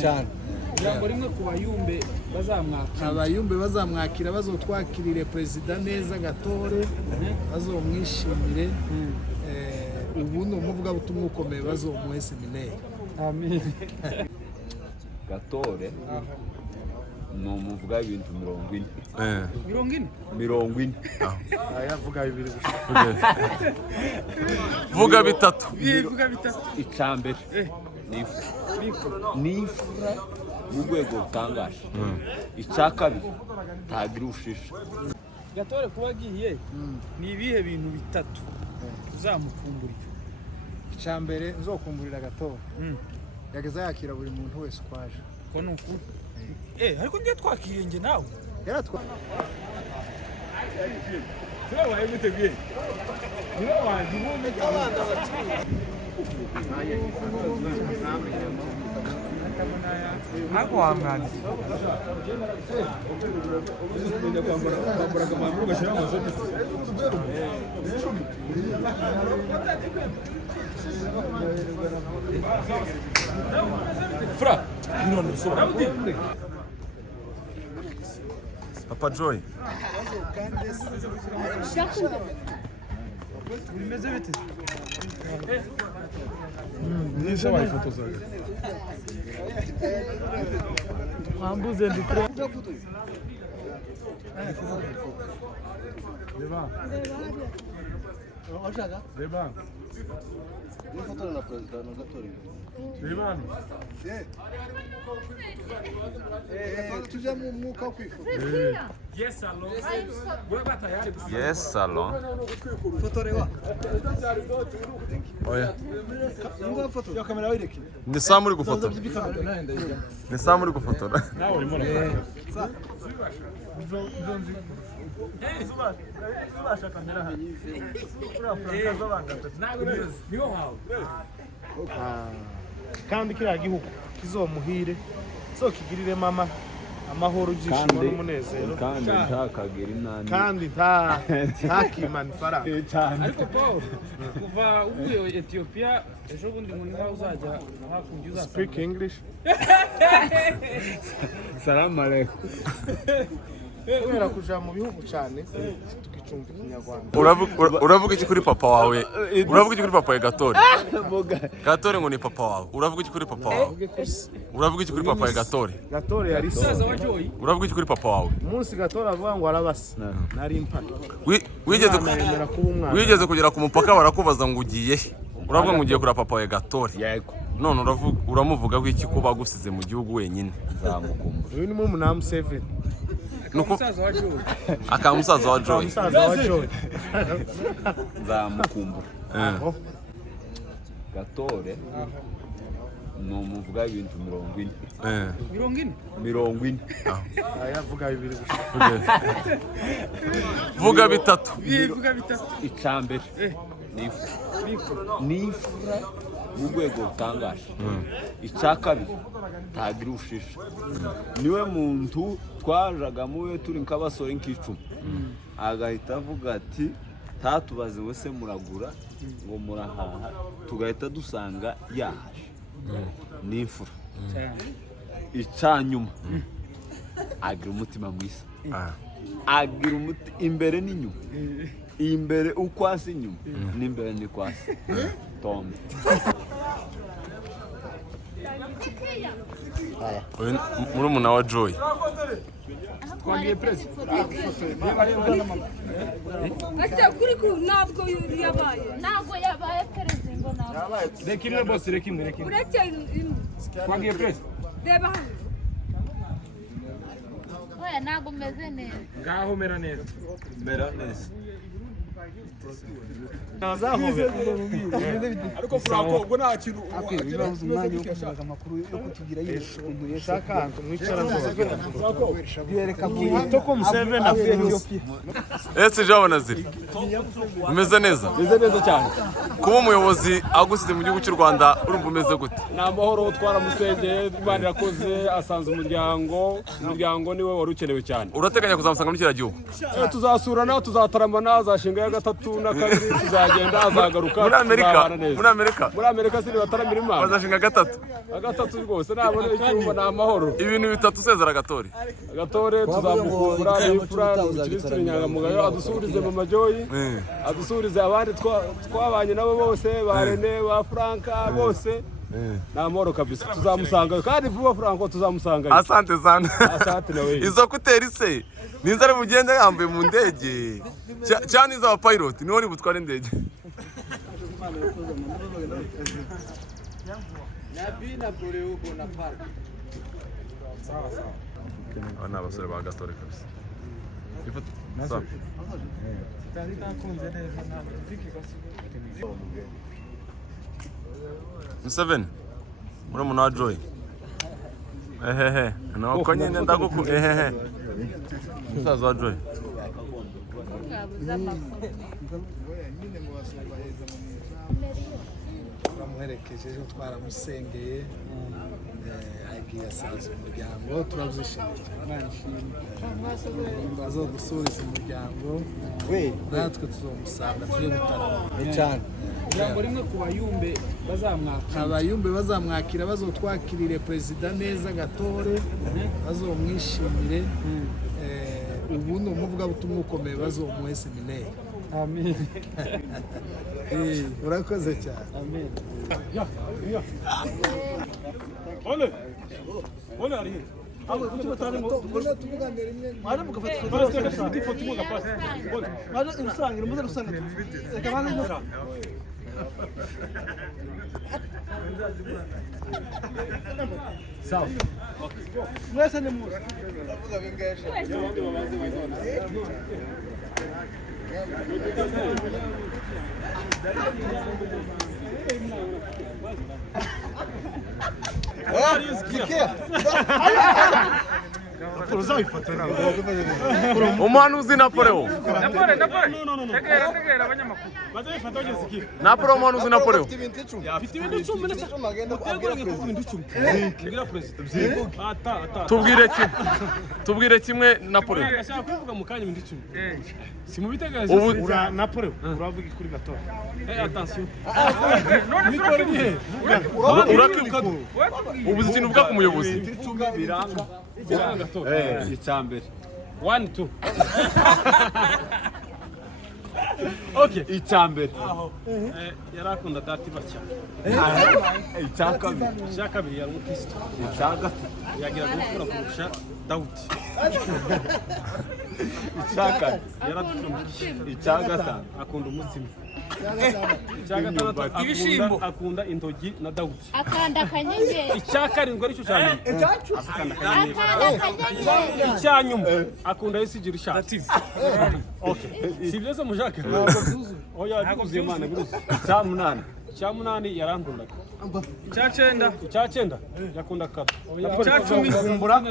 cyane. Ijambo rimwe ku bayumbe bazamwakira. Abayumbe bazamwakira bazotwakirire president neza Gatore bazomwishimire. Ubundi umuvuga butumwa ukomeye bazomuhe seminaire. Amen. Gatore no muvuga ibintu 40. 40? Ayavuga bibiri gusa. Vuga bitatu. Vuga bitatu. Icambere nifura mu rwego rutangaje. Icakabiri tagira ushisha. Gatore kuba agiye ni ibihe bintu bitatu uzamukumburira? Icambere nzokumburira Gatore. Yageza yakira buri muntu wese kwaje. Ko nuko ariko ngiye twakiriye nge nawe. Yaratwa. Wewe wahemuteguye. Niwe wanjye ubone abana batuye. Ako wamwana. Fra. None so. Papa Joy. Bimeze bite? Nisha wayifotozaga. Ambuze ndikure. Deba. Deba. Ni foto na president Gatore. Deba. Tujya mu mwuka kwifoto. Yes salon. Wewe tayari? Yes salon. Fotorewa. Oya. Ngo foto. Ya kamera wireke. Ni saa muri gufotora. Ni saa muri gufotora. Nawe urimo na. Kandi kiriya gihugu kizomuhire so kigirire mama amahoro byishimo n'umunezero kandi ntakagira inani kandi ntakimana ifaranga. Ariko Paul kuva uvuye Ethiopia ejo bundi ngo niba uzajya hakunjye uzasanga. Speak English. Salamu alaikum. Kubera kuja mu bihugu cyane tukicumva Ikinyarwanda. Uravuga iki kuri papa wawe? Uravuga iki kuri papa wawe Gatore? Gatore ngo ni papa wawe. Uravuga iki kuri papa wawe? Uravuga iki kuri papa wawe Gatore? Gatore yari Umusaza wa Joy. Uravuga iki kuri papa wawe? umunsi Gatore avuga ngo arabasa nari impaka. Wigeze kugera ku mupaka barakubaza ngo ugiye he? Uravuga ngo ugiye kuri papa wawe Gatore. Yego. None uramuvuga ko iki kuba gusize mu gihugu wenyine? Nzamukumbura. Uyu ni mu namu 7. Umusaza wa Joy. Akamusaza wa Joy. Umusaza wa Joy. Nzamukumbura. Gatore no muvuga ibintu 40. 40? Ayavuga bibiri gusa. Vuga bitatu. Vuga bitatu. Icambere nifura mu rwego rutangaje. Icakabiri tagira ushisha. Niwe muntu twajaga muwe turi nk'abasore nk'icumi. Agahita avuga ati tatubaze wese muragura ngo murahaha tugahita dusanga yahaje. Nifura. Icanyuma agira umutima mwiza. Agira umuti imbere n'inyuma. Imbere ukwasi inyuma n'imbere ni kwasi. Tombe. Murumuna wa Joy. Twagiye press. Ntabwo yabaye perezida ntabwo. Reka imwe boss, reka imwe. Twagiye press. Reba hano. Oya ntabwo meze neza. Ngaho mera neza. Mera neza. Nazahobe. Ariko Franco ubwo nta kintu Ibibazo umwanya wo kuvuga amakuru yo kutugira yishukundu yashaka mwicara nzoga. Byereka vuba ko Museveni avuye Ethiopia. Ese jabona ziri. Umeze neza? Meze neza cyane. Kuba umuyobozi agusize mu gihugu cy'u Rwanda urumva umeze gute? Na mahoro twaramusengeye Imana irakoze asanze umuryango niwe wari ukenewe cyane. Urateganya kuzamusanga muri kiriya gihugu? Tuzasurana tuzataramana azashinga gatatu na kabiri tuzagenda azagaruka. Muri Amerika sini bataramira Imana. bazashinga gatatu rwose nabona icyumba na amahoro. ibintu bitatu usezera Gatore. Gatore tuzamukura n'ifura Kristo Nyangamugayo adusubirize mu majoyi. Adusubirize abandi twabanye nabo bose ba Rene ba Franka bose. Na moro kabisa tuzamusanga kandi vuba Franco tuzamusanga. Asante sana. Asante nawe. Izo kuteri se ninzare mugende yambaye mu ndege cyane izo pilot niho ni butware indege. Nabina Boreo Bonaparte. Sawa. Ana basore ba Gatore kabisa. Sawa. Museveni muramu na Joy nuko nyine ndaguku musaza wa Joy turamuherekeje twaramusengeye agiye asaza umuryango turabyishimiye bazodusuriza umuryango natwe tuzomusanga tujye gutarama cyane. Ijambo rimwe ku bayumbe bazamwakira. Abayumbe bazamwakira bazotwakirire perezida neza Gatore bazomwishimire. Ubu ni umuvugabutumwa ukomeye bazomuhe seminari. Amen. Urakoze cyane. Amen. Ole ari. Abo kutubatana ngo tuvuganire rimwe. Mwana mugafata ifoto imwe gapasi. Mwana urusangira muze rusangira. Reka bana no. Sawa. Mwese ni mu. umuhanuzi Napoleon. Tegera abanyamakuru. Bazayifata bageze Napoleon umuhanuzi Napoleon. Afite ibintu 10 ndetse ibintu 10. Ngira president. Tubwire kimwe Napoleon. Ndashaka kuvuga mu kanya ibintu 10. Si mu bitegereje Ura Napoleon uravuga kuri Gatore. Attention. Ubuze ikintu uvuga ku muyobozi. Biranga Icyambere 1 2. Okay, icyambere yarakunda dati bacya. icyakabiri yari umukristo. icyagatu Yagira gukura kurusha Dawudi. icyagatanu Akunda umutsima. Icyagatandatu akunda intogi na Dawudi. Akanda akanyenyeri. Icyakarindwi aricyo cyane. Akanda akanyenyeri. Icyanyuma akunda yisigira ishati. Okay. Si byo mujaka. Oya duzuye Imana biruzi. Icyamunani yarankundaga. Icyacenda yakunda kado. Icyacumi kumbura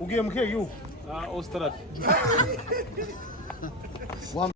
ugiye mu kihe gihugu? Australia.